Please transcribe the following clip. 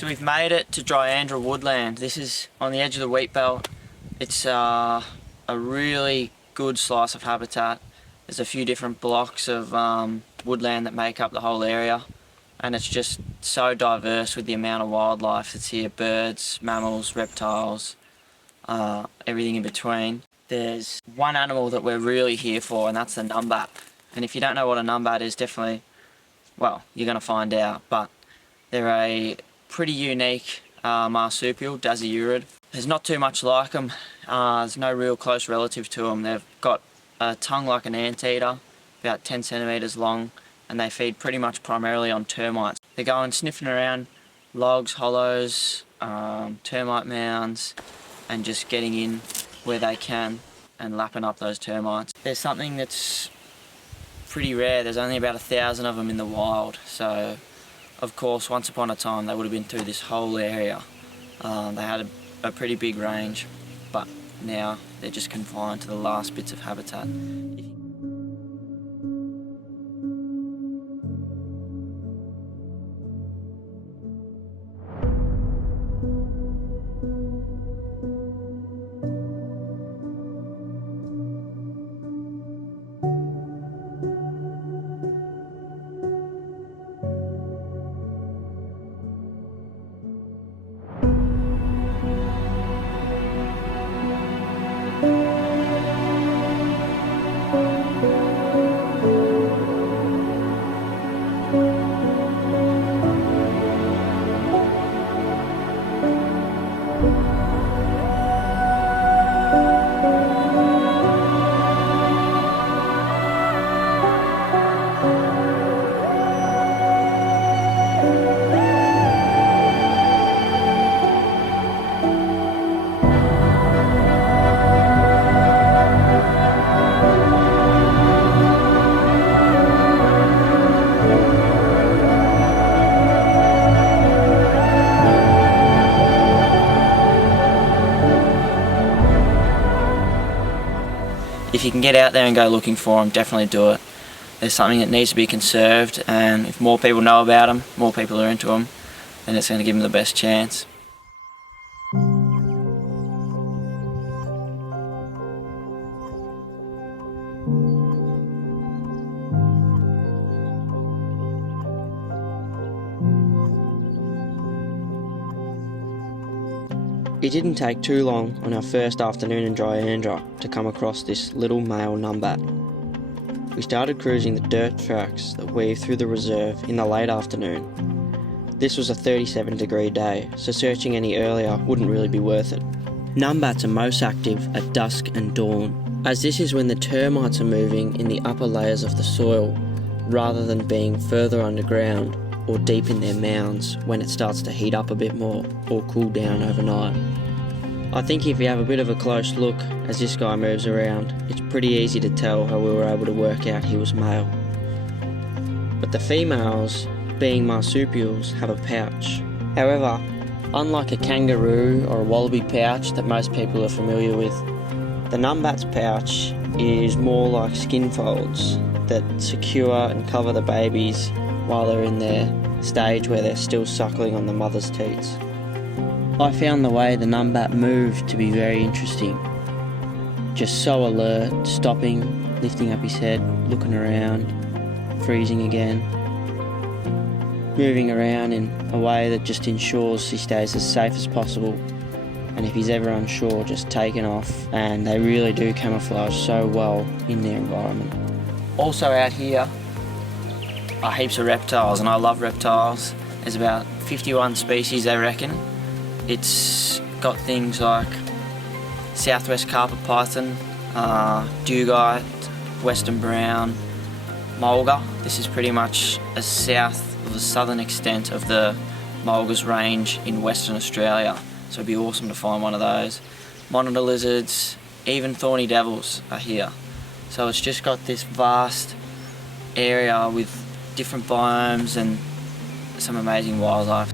So we've made it to Dryandra Woodland. This is on the edge of the wheat belt. It's a really good slice of habitat. There's a few different blocks of woodland that make up the whole area, and it's just so diverse with the amount of wildlife that's here. Birds, mammals, reptiles, everything in between. There's one animal that we're really here for, and that's the Numbat. And if you don't know what a Numbat is, definitely, well, you're going to find out. But they're a pretty unique marsupial, dasyurid. There's not too much like them. There's no real close relative to them. They've got a tongue like an anteater, about 10 centimetres long, and they feed pretty much primarily on termites. They're going sniffing around logs, hollows, termite mounds, and just getting in where they can and lapping up those termites. There's something that's pretty rare. There's only about 1,000 of them in the wild, so of course once upon a time they would have been through this whole area. They had a pretty big range, but now they're just confined to the last bits of habitat. If you can get out there and go looking for them, definitely do it. There's something that needs to be conserved, and if more people know about them, more people are into them, then it's going to give them the best chance. It didn't take too long on our first afternoon in Dryandra to come across this little male Numbat. We started cruising the dirt tracks that weave through the reserve in the late afternoon. This was a 37-degree day, so searching any earlier wouldn't really be worth it. Numbats are most active at dusk and dawn, as this is when the termites are moving in the upper layers of the soil, rather than being further underground or deep in their mounds when it starts to heat up a bit more or cool down overnight. I think if you have a bit of a close look as this guy moves around, it's pretty easy to tell how we were able to work out he was male. But the females, being marsupials, have a pouch. However, unlike a kangaroo or a wallaby pouch that most people are familiar with, the Numbat's pouch is more like skin folds that secure and cover the babies while they're in their stage where they're still suckling on the mother's teats. I found the way the Numbat moved to be very interesting. Just so alert, stopping, lifting up his head, looking around, freezing again. Moving around in a way that just ensures he stays as safe as possible, and if he's ever unsure, just taking off, and they really do camouflage so well in their environment. Also out here are heaps of reptiles, and I love reptiles. There's about 51 species, they reckon. It's got things like southwest carpet python, dugite, western brown, mulga. This is pretty much as south of the southern extent of the mulga's range in Western Australia, so it'd be awesome to find one of those. Monitor lizards, even thorny devils are here. So it's just got this vast area with different biomes and some amazing wildlife.